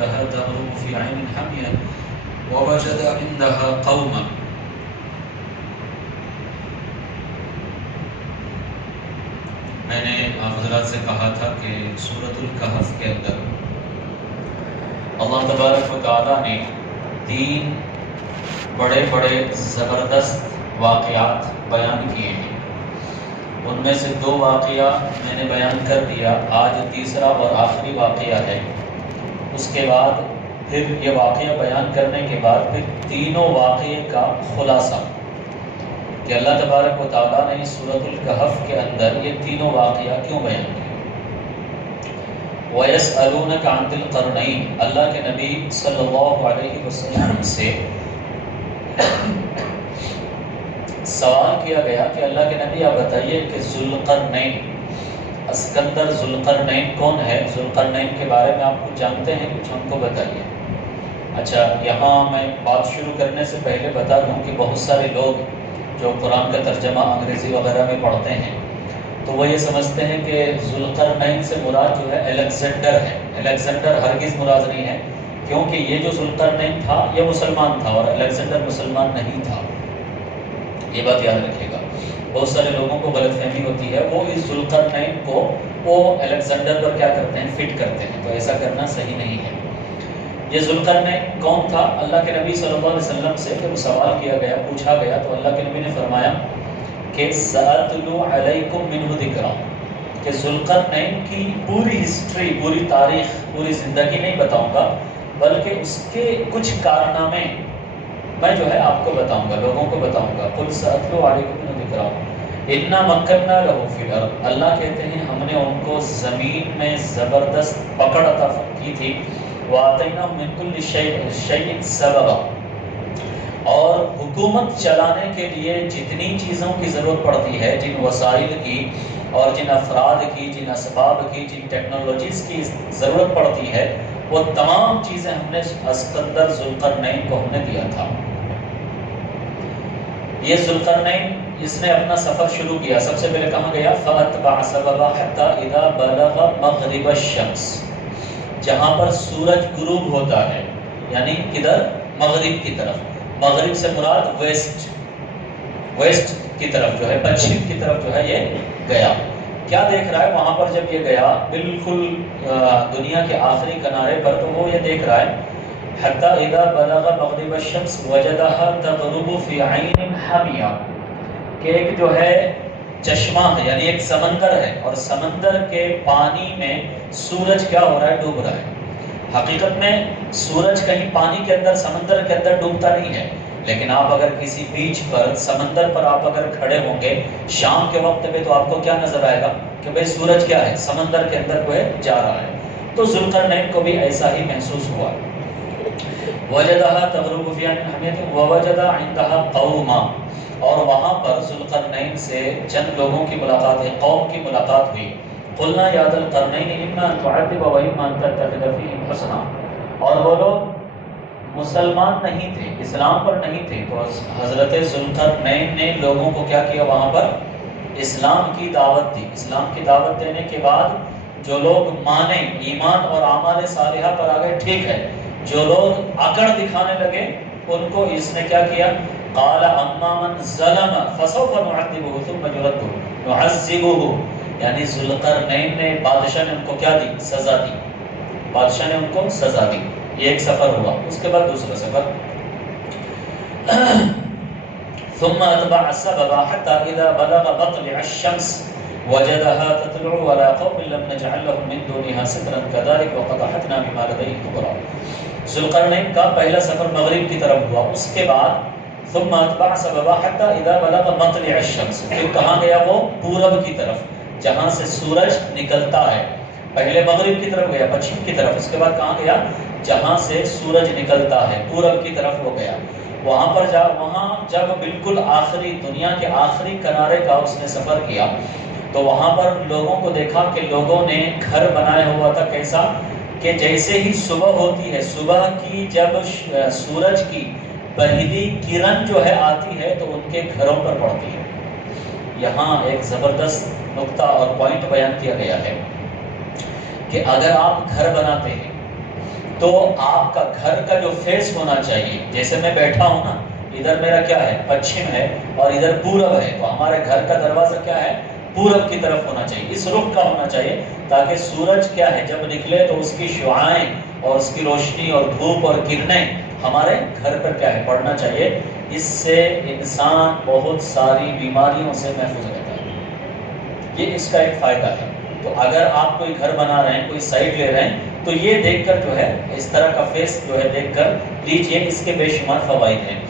وجدها تغرب في عين حمية ووجد عندها قوما. میں نے آپ حضرات سے کہا تھا کہ سورۃ الکہف کے اندر اللہ تبارک و تعالیٰ نے 3 بڑے بڑے زبردست واقعات بیان کیے ہیں. ان میں سے 2 واقعہ میں نے بیان کر دیا، آج تیسرا اور آخری واقعہ ہے. اس کے بعد پھر یہ واقعہ بیان کرنے کے بعد پھر تینوں واقعے کا خلاصہ کہ اللہ تبارک و تعالیٰ نے سورۃ الکہف کے اندر یہ تینوں واقعہ کیوں بیان کیے. وَيَسْأَلُونَكَ عَنِ ذِي الْقَرْنَيْنِ، اللہ کے نبی صلی اللہ علیہ وسلم سے سوال کیا گیا کہ اللہ کے نبی آپ بتائیے کہ ذوالقرنین، اسکندر ذوالقرنین کون ہے؟ ذوالقرنین کے بارے میں آپ کچھ جانتے ہیں؟ کچھ ہم کو بتائیے. اچھا، یہاں میں بات شروع کرنے سے پہلے بتا دوں کہ بہت سارے لوگ جو قرآن کا ترجمہ انگریزی وغیرہ میں پڑھتے ہیں تو وہ یہ سمجھتے ہیں کہ ذوالقرنین سے مراد جو ہے الیگزینڈر ہے. الیگزینڈر ہرگز مراد نہیں ہے، کیونکہ یہ جو ذوالقرنین تھا یہ مسلمان تھا اور الیگزینڈر مسلمان نہیں تھا. یہ بات یاد رکھیے گا. بہت سارے لوگوں کو غلط فہمی ہوتی ہے، وہ اس ذوالقرنین کو وہ الیگزینڈر پر کیا کرتے ہیں؟ فٹ کرتے ہیں. تو ایسا کرنا صحیح نہیں ہے. یہ ذوالقرنین کون تھا؟ اللہ کے نبی صلی اللہ علیہ وسلم سے جب سوال کیا گیا، پوچھا گیا تو اللہ کے نبی نے فرمایا کہ سأتلو علیکم منہ ذکرا، کہ ذوالقرنین کی پوری ہسٹری، پوری تاریخ، پوری زندگی نہیں بتاؤں گا، بلکہ اس کے کچھ کارنامے میں جو ہے آپ کو بتاؤں گا، لوگوں کو بتاؤں گا. قل سأتلو علیکم منہ ذکرا انا مکننا لہ فی الارض، اللہ کہتے ہیں ہم نے ان کو زمین میں زبردست پکڑ عطا کی تھی. وَآتَيْنَاهُم مِّن كُلِّ شَيْءٍ سَبَبًا، اور حکومت چلانے کے لیے جتنی چیزوں کی ضرورت پڑتی ہے، جن وسائل کی اور جن افراد کی، جن اسباب کی، جن ٹیکنالوجیز کی ضرورت پڑتی ہے، وہ تمام چیزیں ہم نے اسکندر ذوالقرنین کو ہم نے دیا تھا. یہ ذوالقرنین اس نے اپنا سفر شروع کیا. سب سے پہلے کہاں گیا؟ فَأَتْبَعَ سَبَبًا حَتَّىٰ إِذَا بَلَغَ مَغْرِبَ الشَّمْسِ، جہاں پر سورج غروب ہوتا ہے، یعنی کدھر؟ مغرب کی طرف. مغرب سے مراد ویسٹ کی طرف جو ہے، پچھم کی طرف جو ہے یہ گیا. کیا دیکھ رہا ہے وہاں پر جب یہ گیا؟ بالکل دنیا کے آخری کنارے پر. تو وہ یہ دیکھ رہا ہے حتی اذا بلغ مغرب الشمس وجدها تغرب في عین حمیہ، کہ ایک جو ہے چشمہ ہے، یعنی ایک سمندر ہے، اور سمندر کے پانی میں سورج کیا ہو رہا ہے؟ ڈوب رہا ہے. حقیقت میں سورج کہیں پانی کے اندر، سمندر کے اندر ڈوبتا نہیں ہے، لیکن آپ اگر کسی بیچ پر، سمندر پر آپ اگر کھڑے ہوں گے شام کے وقت پہ تو آپ کو کیا نظر آئے گا کہ بھئی سورج کیا ہے؟ سمندر کے اندر کوئی جا رہا ہے. تو ذوالقرنین کو بھی ایسا ہی محسوس ہوا. وجدها تغرب في عين حمية ووجد عندها قوما، اور وہاں پر ذوالقرنین سے چند لوگوں کی ملاقات ہے، قوم کی ملاقات ہوئی. قلنا یا ذا القرنین اما ان تعذب واما ان تتخذ فیہم حسنا، اور وہ لوگ مسلمان نہیں تھے، اسلام پر نہیں تھے. تو حضرت ذوالقرنین نے لوگوں کو کیا کیا؟ وہاں پر اسلام کی دعوت دی. اسلام کی دعوت دینے کے بعد جو لوگ مانے، ایمان اور اعمال صالحہ پر آ گئے، ٹھیک ہے. جو لوگ اکڑ دکھانے لگے ان کو اس نے کیا کیا؟ قال اما من ظلم فسوف نعذبه ثم نعذبه، یعنی ذوالقرنین نے، بادشاہ نے ان کو کیا دی؟ سزا دی. بادشاہ نے ان کو سزا دی. یہ ایک سفر ہوا. اس کے بعد دوسرا سفر ثم اتبع السبب حتى اذا بلغ مطلع الشمس وجدها تطلع على قوم لم نجعل لهم من دونها سترا كذلك وقد احطنا بما لديه خبرا. ذوالقرنین کا پہلا سفر مغرب کی طرف ہوا. اس کے بعد ثم اتبع سببا حتى اذا بلغ مطلع الشمس، پھر کہاں گیا؟ وہ پورب کی طرف، جہاں سے سورج نکلتا ہے. پہلے مغرب کی طرف گیا، پچھم کی طرف. اس کے بعد کہاں گیا؟ جہاں سے سورج نکلتا ہے، پورب کی طرف وہ گیا. وہاں پر وہاں جب بالکل آخری، دنیا کے آخری کنارے کا اس نے سفر کیا تو وہاں پر لوگوں کو دیکھا کہ لوگوں نے گھر بنایا ہوا تھا. کیسا کہ جیسے ہی صبح ہوتی ہے، صبح کی جب سورج کی پہلی کرن جو ہے آتی ہے تو ان کے گھروں پر پڑتی ہے. یہاں ایک زبردست نقطہ اور پوائنٹ بیان کیا گیا ہے کہ اگر آپ گھر بناتے ہیں تو آپ کا گھر کا جو فیس ہونا چاہیے، جیسے میں بیٹھا ہوں نا، ادھر میرا کیا ہے، پچھم ہے اور ادھر پورب ہے، تو ہمارے گھر کا دروازہ کیا ہے، پورب کی طرف ہونا چاہیے، اس رخ کا ہونا چاہیے، تاکہ سورج کیا ہے جب نکلے تو اس کی شعاعیں اور اس کی روشنی اور دھوپ اور کرنیں ہمارے گھر پر کیا ہے پڑنا چاہیے۔ اس سے انسان بہت ساری بیماریوں سے محفوظ رہتا ہے، یہ اس کا ایک فائدہ ہے۔ تو اگر آپ کوئی گھر بنا رہے ہیں، کوئی سائٹ لے رہے ہیں، تو یہ دیکھ کر جو ہے اس طرح کا فیس جو ہے دیکھ کر لیجئے، اس کے بے شمار فوائد ہیں۔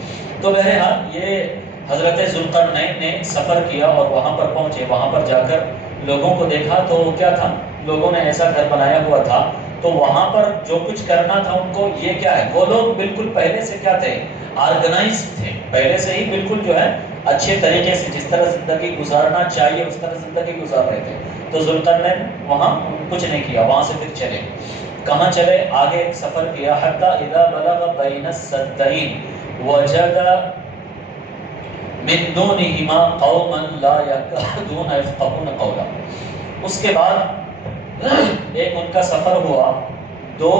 تو بہرحال یہ حضرت ذوالقرنین نے سفر کیا اور وہاں پر پہنچے، وہاں پر جا کر لوگوں کو دیکھا تو کیا تھا، لوگوں نے ایسا گھر بنایا ہوا تھا، تو وہاں پر جو کچھ کرنا تھا ان کو، یہ کیا ہے، وہ لوگ بالکل پہلے سے کیا تھے، آرگنائز تھے، پہلے سے ہی بالکل جو ہے اچھے طریقے سے جس طرح زندگی گزارنا چاہیے اس طرح زندگی گزار رہے تھے۔ تو ذوالقرنین وہاں کچھ نہیں کیا، وہاں سے پھر چلے، کہاں چلے، آگے سفر کیا، حتی اذا بلغ بین السدین وجد من دونہما قوما لا یکادون یفقہون قولا۔ اس کے بعد ایک ان کا سفر ہوا، دو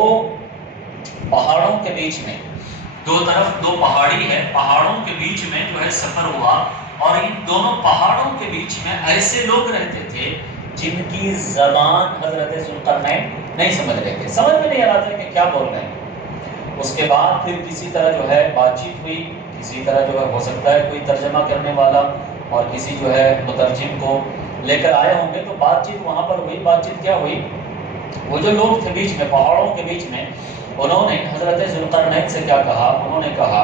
پہاڑوں کے بیچ میں، دو طرف دو پہاڑی ہے، پہاڑوں کے بیچ میں جو ہے سفر ہوا، اور ان دونوں پہاڑوں کے بیچ میں ایسے لوگ رہتے تھے جن کی زبان حضرت ذوالقرنین نہیں سمجھ رہے تھے، سمجھ میں نہیں آ رہا تھا کہ کیا بول رہے ہیں۔ اس کے بعد پھر کسی طرح جو ہے بات چیت ہوئی، کسی طرح جو ہے ہو سکتا ہے کوئی ترجمہ کرنے والا اور کسی جو ہے مترجم کو لے کر آئے ہوں گے، تو بات چیت وہاں پر ہوئی۔ بات چیت کیا ہوئی، وہ جو لوگ تھے بیچ میں، پہاڑوں کے بیچ میں، انہوں نے حضرت ذوالقرنین سے کیا کہا، انہوں نے کہا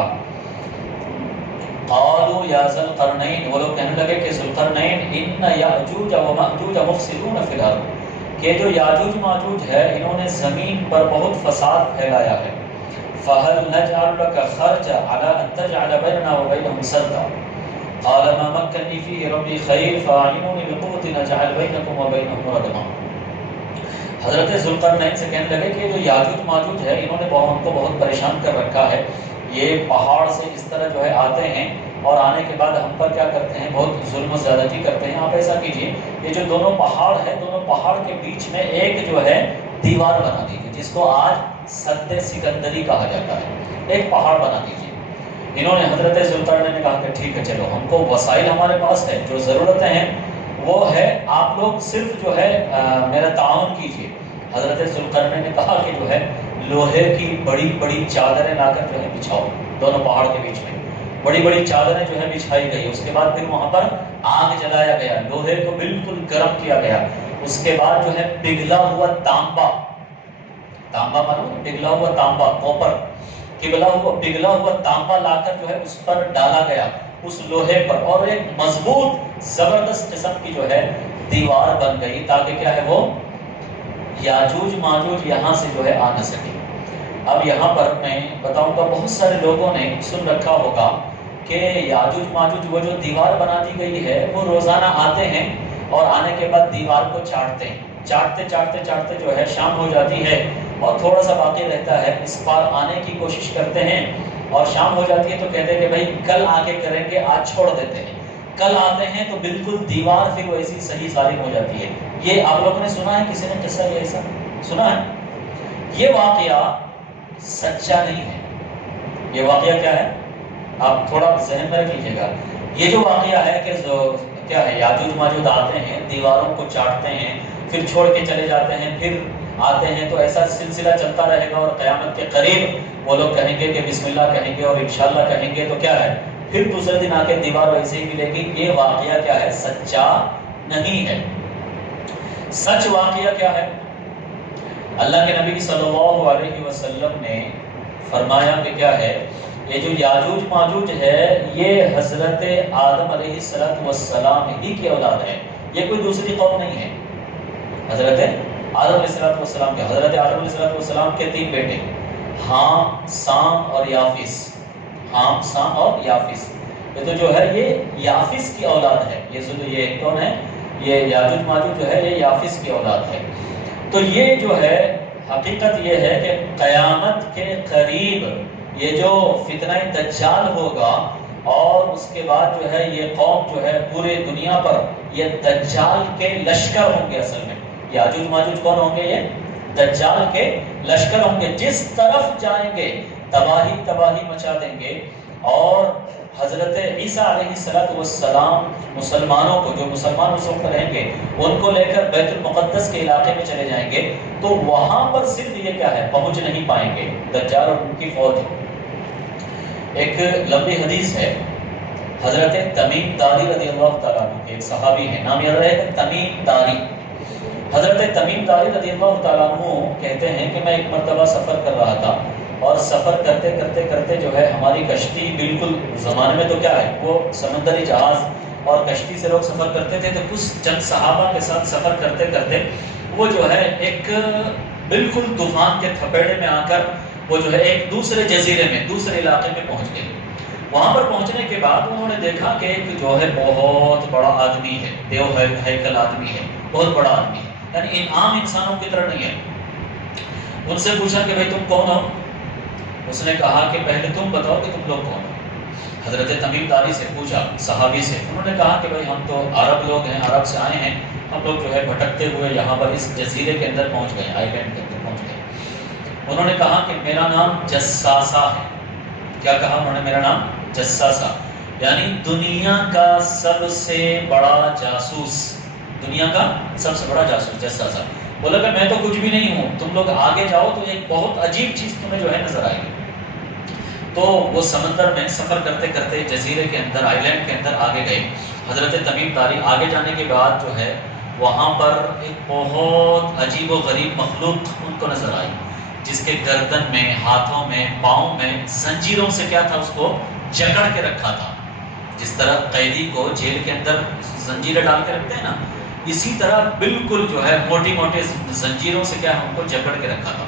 قالوا یا ذوالقرنین، وہ لوگ کہنے لگے کہ ذوالقرنین ان یاجوج و ماجوج مفسدون فی الارض، کہ جو یاجوج ماجوج ہے انہوں نے زمین پر بہت فساد پھیلایا ہے، فہل نجعل لک خرجا علی ان تجعل بیننا وبینہم سدا، قال ما مکنی فیہ ربی خیر فاعینونی بقوۃ نجعل بینکم وبینہم ردما۔ حضرت ذوالقرنین سے کہنے لگے کہ جو یاجوج ماجوج ہے انہوں نے ہم کو بہت پریشان کر رکھا ہے، یہ پہاڑ سے اس طرح جو ہے آتے ہیں اور آنے کے بعد ہم پر کیا کرتے ہیں، بہت ظلم و زیادتی کرتے ہیں۔ آپ ایسا کیجئے، یہ جو دونوں پہاڑ ہے، دونوں پہاڑ کے بیچ میں ایک جو ہے دیوار بنا دیجیے، جس کو آج سد سکندری کہا جاتا ہے، ایک پہاڑ بنا دیجیے۔ انہوں نے حضرت ذوالقرنین نے کہا کہ ٹھیک ہے، چلو، ہم کو وسائل ہمارے پاس ہے، جو ضرورتیں ہیں وہ ہے، آپ لوگ صرف جو ہے میرا تعاون کیجیے۔ حضرت ذوالقرنین نے کہا کہ جو ہے لوہے کی بڑی بڑی چادریں لا کر جو ہے بچھاؤ، دونوں پہاڑ کے بیچ میں بڑی بڑی چادریں جو ہے بچھائی گئی۔ اس کے بعد پھر وہاں پر آگ جلایا گیا، لوہے کو بالکل گرم کیا گیا۔ اس کے بعد جو ہے پگھلا ہوا تانبا، تانبا مانو پگھلا ہوا تانبا، کوپر، پگھلا ہوا تانبا لا کر جو ہے اس پر ڈالا گیا، اس لوہے پر، اور ایک مضبوط زبردست قسم کی جو ہے دیوار بن گئی، تاکہ کیا ہے وہ یاجوج ماجوج یہاں سے جو ہے آ نہ سکے۔ اب یہاں پر میں بتاؤں گا، بہت سارے لوگوں نے سن رکھا ہوگا کہ یاجوج ماجوج وہ جو دیوار بنا دی گئی ہے، وہ روزانہ آتے ہیں اور آنے کے بعد دیوار کو چاٹتے ہیں، چاٹتے چاٹتے چاٹتے جو ہے شام ہو جاتی ہے اور تھوڑا سا باقی رہتا ہے، اس پار آنے کی کوشش کرتے ہیں اور شام ہو جاتی ہے تو کہتے ہیں کہ بھائی کل آگے کریں گے، آج چھوڑ دیتے ہیں۔ کل آتے ہیں تو بالکل دیوار پھر ویسی صحیح سالم ہو جاتی ہے۔ یہ آپ لوگوں نے سنا ہے، کسی نے قصہ یہ ایسا سنا ہے؟ یہ واقعہ سچا نہیں ہے۔ یہ واقعہ کیا ہے، آپ تھوڑا ذہن میں رکھ لیجیے گا۔ یہ جو واقعہ ہے کہ کیا ہے، یاجوج ماجوج آتے ہیں، دیواروں کو چاٹتے ہیں، پھر چھوڑ کے چلے جاتے ہیں، پھر آتے ہیں، تو ایسا سلسلہ چلتا رہے گا، اور قیامت کے قریب وہ لوگ کہیں گے کہ بسم اللہ کہیں گے اور انشاءاللہ کہیں گے، تو کیا ہے، پھر دوسرے دن آ کے دیوار ویسے ہی ملے گی۔ یہ واقعہ کیا ہے، سچا نہیں ہے۔ سچ واقعہ کیا ہے؟ اللہ کے نبی صلی اللہ علیہ وسلم نے فرمایا کہ کیا ہے، یہ جو یاجوج ماجوج ہے یہ حضرت آدم علیہ السلام ہی کی اولاد ہے، یہ کوئی دوسری قوم نہیں ہے۔ حضرت آدم علیہ السلام کے، حضرت آدم علیہ السلام کے 3 بیٹے، حام، سام اور یافس، حام، سام اور یافس، یہ تو جو ہے یہ یافس کی اولاد ہے۔ یہ کون ہے؟ یہ یاجوج ماجوج جو ہے یہ یافس کی اولاد ہے۔ تو یہ جو ہے حقیقت یہ ہے کہ قیامت کے قریب یہ جو فتنہ دجال ہوگا، اور اس کے بعد جو ہے یہ قوم جو ہے پورے دنیا پر یہ دجال کے لشکر ہوں گے۔ اصل میں یاجوج ماجوج کون ہوں گے؟ یہ دجال کے لشکر ہوں گے، جس طرف جائیں گے تباہی تباہی مچا دیں گے. اور حضرت عیسیٰ علیہ السلام مسلمانوں کو، جو مسلمان اس وقت رہیں گے، ان کو لے کر بیت المقدس کے علاقے میں چلے جائیں گے، تو وہاں پر صرف یہ کیا ہے، پہنچ نہیں پائیں گے دجال اور ان کی فوج. ایک لمبی حدیث ہے، حضرت تمیم داری رضی اللہ تعالیٰ عنہ کے ایک صحابی ہے، نام یاد رہے گا، تمیم داری. حضرت تمیم داری رضی اللہ تعالیٰ عنہ کہتے ہیں کہ میں ایک مرتبہ سفر کر رہا تھا، اور سفر کرتے کرتے کرتے جو ہے ہماری کشتی، بالکل زمانے میں تو کیا ہے وہ سمندری جہاز اور کشتی سے لوگ سفر کرتے تھے، تو کچھ چند صحابہ کے ساتھ سفر کرتے کرتے وہ جو ہے ایک بالکل طوفان کے تھپیڑے میں آ کر وہ جو ہے ایک دوسرے جزیرے میں، دوسرے علاقے میں پہنچ گئے. وہاں پر پہنچنے کے بعد انہوں نے دیکھا کہ ایک جو ہے بہت بڑا آدمی ہے، دیو ہیکل آدمی ہے، بہت بڑا آدمی ہے، یعنی ان عام انسانوں کی طرح نہیں ہے. ان سے پوچھا کہ بھائی تم کون ہو؟ اس نے کہا کہ پہلے تم بتاؤ کہ تم لوگ کون ہو. حضرت تمیم داری سے پوچھا، صحابی سے. انہوں نے کہا کہ بھائی ہم تو عرب لوگ ہیں، عرب سے آئے ہیں، ہم لوگ جو ہے بھٹکتے ہوئے یہاں پر اس جزیرے کے اندر پہنچ گئے، آئی لینڈ کے اندر پہنچ گئے. انہوں نے کہا کہ میرا نام جساسا ہے. کیا کہا انہوں نے؟ میرا نام جساسا، یعنی دنیا کا سب سے بڑا جاسوس، دنیا کا سب سے بڑا جاسوس جساسا. بولا کہ میں تو کچھ بھی نہیں ہوں، تم لوگ آگے جاؤ تو ایک بہت عجیب چیز تمہیں جو ہے نظر آئے گی. تو وہ سمندر میں سفر کرتے کرتے جزیرے کے اندر، آئی لینڈ کے اندر آگے گئے. حضرت تمیم داری آگے جانے کے بعد جو ہے وہاں پر ایک بہت عجیب و غریب مخلوق ان کو نظر آئی، جس کے گردن میں، ہاتھوں میں، پاؤں میں زنجیروں سے کیا تھا، اس کو جکڑ کے رکھا تھا. جس طرح قیدی کو جیل کے اندر زنجیریں ڈال کے رکھتے ہیں نا، اسی طرح بالکل جو ہے موٹی موٹے زنجیروں سے کیا ہم کو جکڑ کے رکھا تھا.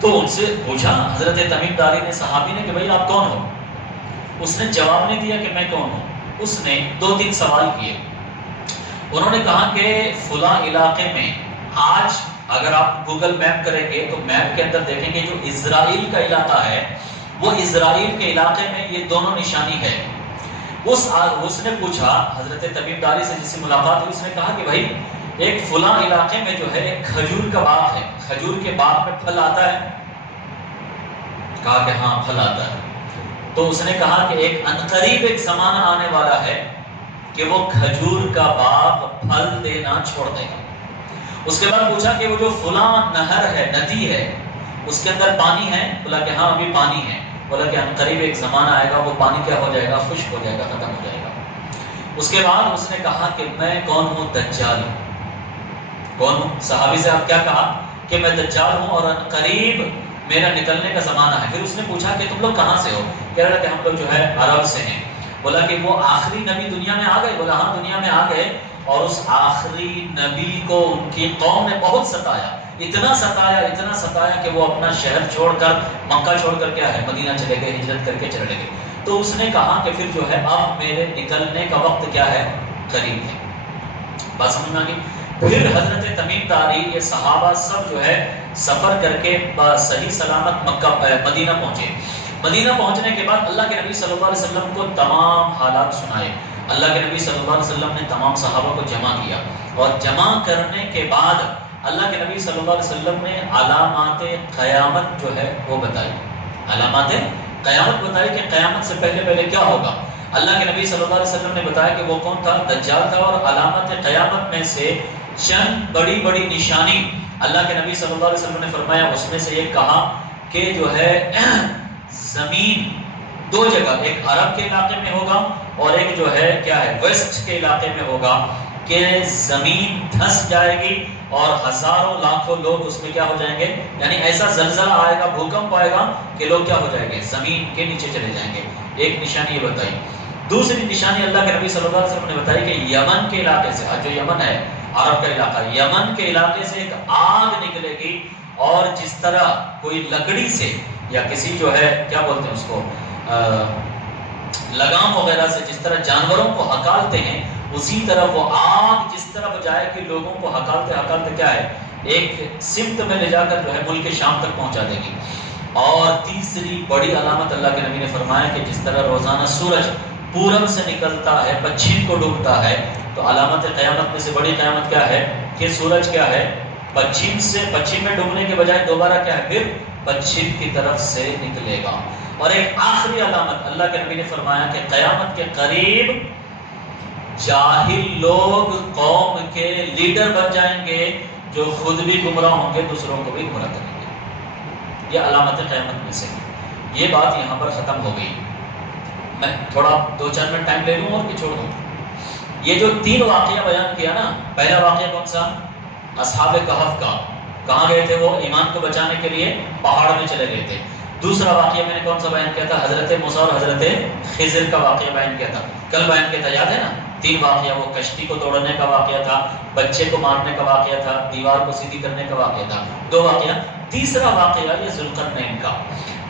تو ان سے پوچھا حضرت تمیم داری نے، صحابی نے، کہ بھائی آپ کون ہو؟ اس نے جواب نہیں دیا کہ میں کون ہوں. اس نے 2-3 سوال کیے. انہوں نے کہا کہ فلاں علاقے میں آج اگر آپ گوگل میپ کریں گے تو میپ کے اندر دیکھیں گے جو اسرائیل کا علاقہ ہے، وہ اسرائیل کے علاقے میں یہ دونوں نشانی ہے. اس نے پوچھا حضرت تمیم داری سے، جس سے ملاقات ہوئی، اس نے کہا کہ بھائی ایک فلاں علاقے میں جو ہے ایک کھجور کا باغ ہے، کھجور کے باغ میں پھل آتا ہے؟ کہا کہ ہاں پھل آتا ہے. تو اس نے کہا کہ ایک عنقریب ایک زمانہ آنے والا ہے کہ وہ کھجور کا باغ پھل دینا چھوڑ دے گا. اس کے بعد پوچھا کہ وہ جو فلاں نہر ہے، ندی ہے، اس کے اندر پانی ہے؟ بولا کہ ہاں ابھی پانی ہے. بولا کہ عنقریب ایک زمانہ آئے گا، وہ پانی کیا ہو جائے گا، خشک ہو جائے گا، ختم ہو جائے گا. اس کے بعد اس نے کہا کہ میں کون ہوں؟ دجال ہوں. کون ہوں؟ صحابی سے آپ کیا کہا؟ کہ میں دجال ہوں اور عنقریب میرا نکلنے کا زمانہ ہے. پھر اس نے پوچھا کہ تم لوگ کہاں سے ہو؟ کہہ رہا کہ ہم لوگ جو ہے عرب سے ہیں. بولا کہ وہ آخری نبی دنیا میں آ گئے؟ بولا ہاں دنیا میں آ گئے، اور اس آخری نبی کو ان کی قوم نے بہت ستایا، اتنا ستایا کہ وہ اپنا شہر چھوڑ کر، مکہ چھوڑ کر کیا ہے مدینہ چلے گئے، ہجرت کر کے چلے گئے. تو اس نے کہا کہ پھر جو ہے اب میرے نکلنے کا وقت کیا ہے، قریب ہے. بات سمجھ میں آ گئی؟ پھر حضرت تمیم داری، یہ صحابہ سب جو ہے سفر کر کے صحیح سلامت مدینہ پہنچے. مدینہ پہنچنے کے بعد اللہ کے نبی صلی اللہ علیہ وسلم کو تمام حالات سنائے. اللہ کے نبی صلی اللہ علیہ وسلم نے تمام صحابہ کو جمع کیا، اور جمع کرنے کے بعد اللہ کے نبی صلی اللہ علیہ وسلم نے علامات قیامت جو ہے وہ بتائی. علامات قیامت بتائی کہ قیامت سے پہلے پہلے کیا ہوگا. اللہ کے نبی صلی اللہ علیہ وسلم نے بتایا کہ وہ کون تھا؟ دجال تھا. اور علامات قیامت میں سے چند بڑی بڑی نشانی اللہ کے نبی صلی اللہ علیہ وسلم نے فرمایا. اس میں سے یہ کہا کہ جو ہے زمین 2 جگہ، ایک عرب کے علاقے میں ہوگا اور ایک جو ہے کیا ہے ویسٹ کے علاقے میں ہوگا، کہ زمین دھس جائے گی اور ہزاروں لاکھوں لوگ اس میں کیا ہو جائیں گے، یعنی ایسا زلزلہ آئے گا، بھوکمپ آئے گا کہ لوگ کیا ہو جائیں گے، زمین کے نیچے چلے جائیں گے. ایک نشانی یہ بتائی. دوسری نشانی اللہ کے نبی صلی اللہ علیہ وسلم نے بتائی کہ یمن کے علاقے سے، جو یمن ہے عرب کا علاقہ، یمن کے علاقے سے ایک آگ نکلے گی، اور جس طرح کوئی لکڑی سے یا کسی جو ہے کیا بولتے ہیں اس کو لگام وغیرہ سے جس طرح جانوروں کو ہکالتے ہیں، اسی طرح وہ آگ جس طرح جائے کہ لوگوں کو ہکالتے ہکالتے کیا ہے ایک سمت میں لے جا کر جو ہے ملک شام تک پہنچا دے گی. اور تیسری بڑی علامت اللہ کے نبی نے فرمایا کہ جس طرح روزانہ سورج پورب سے نکلتا ہے، پچھم کو ڈوبتا ہے، تو علامت قیامت میں سے بڑی قیامت کیا ہے کہ سورج کیا ہے پچھم میں ڈوبنے کے بجائے دوبارہ کیا ہے، پھر پچھم کی طرف سے نکلے گا۔ اور ایک آخری علامت اللہ کے نبی نے فرمایا کہ قیامت کے قریب جاہل لوگ قوم کے لیڈر بن جائیں گے، جو خود بھی گمراہ ہوں گے، دوسروں کو بھی گمراہ کریں گے۔ یہ علامت قیامت میں سے یہ بات یہاں پر ختم ہو گئی۔ میں تھوڑا 2-4 منٹ ٹائم لے لوں اور چھوڑ دوں۔ یہ جو 3 واقعہ بیان کیا نا، پہلا واقعہ کون سا؟ اصحاب کہف کا، کہاں گئے تھے وہ؟ ایمان کو بچانے کے لیے پہاڑ میں چلے گئے تھے۔ دوسرا واقعہ میں نے کون سا بیان کیا تھا؟ حضرت موسیٰ اور حضرت خضر کا واقعہ بیان کیا تھا، کل بیان کیا تھا، یاد ہے نا؟ 3 واقعہ، وہ کشتی کو توڑنے کا واقعہ تھا، بچے کو مارنے کا واقعہ تھا، دیوار کو سیدھی کرنے کا واقعہ تھا، 2 واقعہ۔ تیسرا واقعہ یہ ذوالقرنین کا۔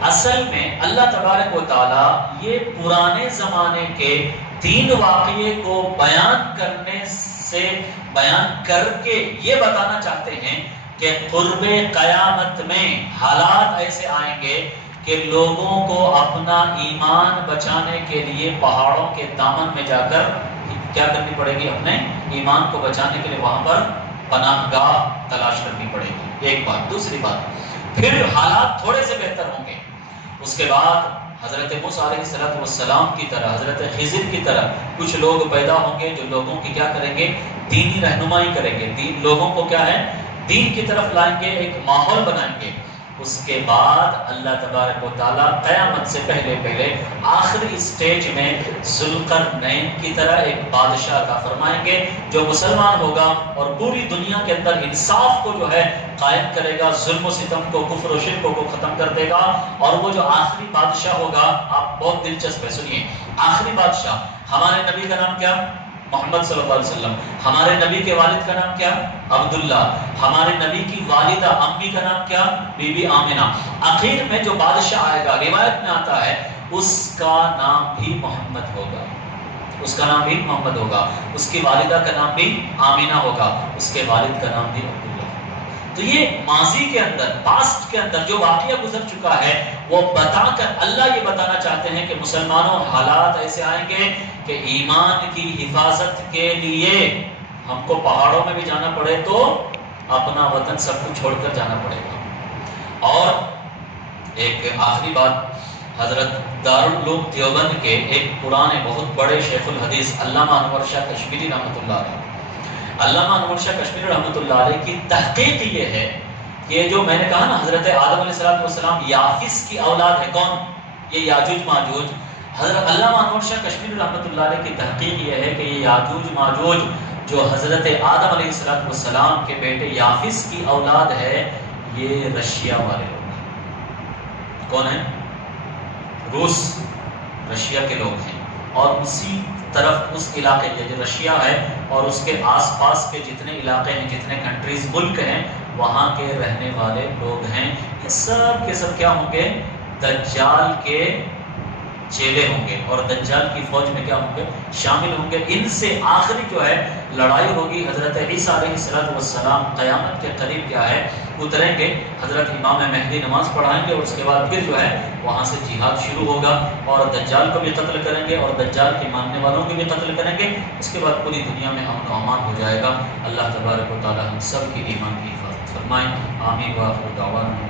اصل میں اللہ تبارک و تعالی یہ پرانے زمانے کے 3 واقعے کو بیان کر کے یہ بتانا چاہتے ہیں کہ قرب قیامت میں حالات ایسے آئیں گے کہ لوگوں کو اپنا ایمان بچانے کے لیے پہاڑوں کے دامن میں جا کر کیا کرنی پڑے گی؟ اپنے ایمان کو بچانے کے لیے وہاں پر پناہ گاہ تلاش کرنی پڑے گی، ایک بات۔ دوسری بات، پھر حالات تھوڑے سے بہتر ہوں گے، اس کے بعد حضرت موسیٰ علیہ السلام کی طرح، حضرت خضر کی طرح کچھ لوگ پیدا ہوں گے جو لوگوں کی کیا کریں گے؟ دینی رہنمائی کریں گے، لوگوں کو کیا ہے؟ دین کی طرف لائیں گے، ایک ماحول بنائیں گے۔ اس کے بعد اللہ تبارک و تعالیٰ قیامت سے پہلے آخری سٹیج میں ذوالقرنین کی طرح ایک بادشاہ عطا فرمائیں گے جو مسلمان ہوگا اور پوری دنیا کے اندر انصاف کو جو ہے قائم کرے گا، ظلم و ستم کو، کفر و شرک کو ختم کر دے گا۔ اور وہ جو آخری بادشاہ ہوگا، آپ بہت دلچسپ ہے، سنیے، آخری بادشاہ، ہمارے نبی کا نام کیا؟ محمد صلی اللہ علیہ وسلم۔ ہمارے نبی کے والد کا نام کیا؟ عبداللہ۔ ہمارے نبی کی والدہ امی کا نام کیا؟ بی بی آمنہ۔ آخر میں جو بادشاہ آئے گا، روایت میں آتا ہے اس کا نام بھی محمد ہوگا، اس کا نام بھی محمد ہوگا، اس کی والدہ کا نام بھی آمنہ ہوگا، اس کے والد کا نام بھی عبداللہ۔ تو یہ ماضی کے اندر، پاسٹ کے اندر جو واقعہ گزر چکا ہے، وہ بتا کر اللہ یہ بتانا چاہتے ہیں کہ مسلمانوں حالات ایسے آئیں گے کہ ایمان کی حفاظت کے لیے ہم کو پہاڑوں میں بھی جانا پڑے تو اپنا وطن سب کو چھوڑ کر جانا پڑے گا۔ اور ایک آخری بات، حضرت دارالعلوم دیوبند کے ایک پرانے بہت بڑے شیخ الحدیث علامہ انور شاہ کشمیری رحمۃ اللہ علیہ، علامہ انور شاہ کشمیری رحمۃ اللہ علیہ کی تحقیق یہ ہے کہ جو میں نے کہا نا حضرت آدم علیہ السلام یافس کی اولاد ہے، کون؟ یہ یاجوج ماجوج۔ حضرت علامہ انور شاہ کشمیری رحمۃ اللہ علیہ کی تحقیق یہ ہے کہ یہ یاجوج ماجوج جو حضرت آدم علیہ السلام کے بیٹے یافس کی اولاد ہے، یہ رشیا والے لوگ ہیں۔ کون ہیں؟ روس، رشیا کے لوگ ہیں۔ اور اسی طرف اس علاقے کے جو رشیا ہے اور اس کے آس پاس کے جتنے علاقے ہیں، جتنے کنٹریز، ملک ہیں، وہاں کے رہنے والے لوگ ہیں۔ یہ سب کے سب کیا ہوں گے؟ دجال کے چیلے ہوں گے اور دجال کی فوج میں کیا ہوں گے؟ شامل ہوں گے۔ ان سے آخری جو ہے لڑائی ہوگی، حضرت عیسیٰ علیہ السلام قیامت کے قریب کیا ہے؟ اتریں گے، حضرت امام مہدی نماز پڑھائیں گے اور اس کے بعد پھر جو ہے وہاں سے جہاد شروع ہوگا اور دجال کو بھی قتل کریں گے اور دجال کے ماننے والوں کو بھی قتل کریں گے۔ اس کے بعد پوری دنیا میں امن و امان ہو جائے گا۔ اللہ تبارک و تعالی ہم سب کی ایمان کی حفاظت فرمائیں۔ آمین۔ وآخر دعوانا